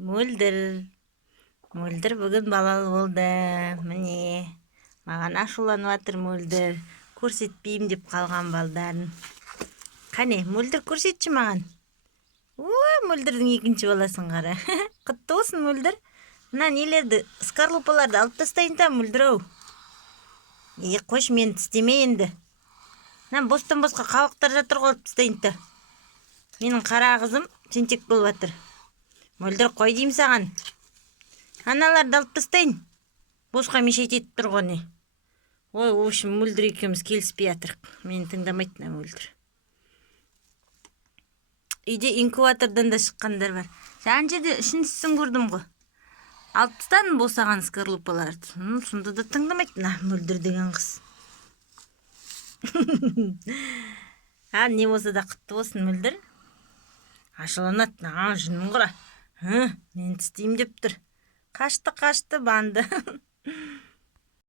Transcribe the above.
Мөлдір. Мөлдір бүгін балалы болды. Міне, маған ашуланып жатыр Мөлдір. Көрсетпеймін деп қалған балдарын. Қане, Мөлдір көрсетші маған. Мөлдірдің екінші баласын қара. Құтты болсын Мөлдір. Мына нелерді, скорлупаларды алып тастайын та Мөлдір-ау. Қош, мен тістеме енді. Мына бостан-босқа қабақтар жатыр ғой, алып тастайын та. Менің қара қызым тентек болып жатыр. Мөлдір, қой деймін саған. Аналарды алып тастайын. Босқа мешайт етіп тұр ғой не. Ой, в общем, Мөлдір екеуміз келіспей жатырық. Мені тыңдамайды на Мөлдір. Үйде инкубатордан да шыққандар бар. Жаңа жерде үшіншісін көрдім ғой. Алып тастадым босаған скорлупаларды. Сонда да тыңдамайды на Мөлдір деген қыз. Не болса да құтты болсын Мөлдір. Ашыланады, жынын құра. Мен тістеймін деп тұр. Қашты банды.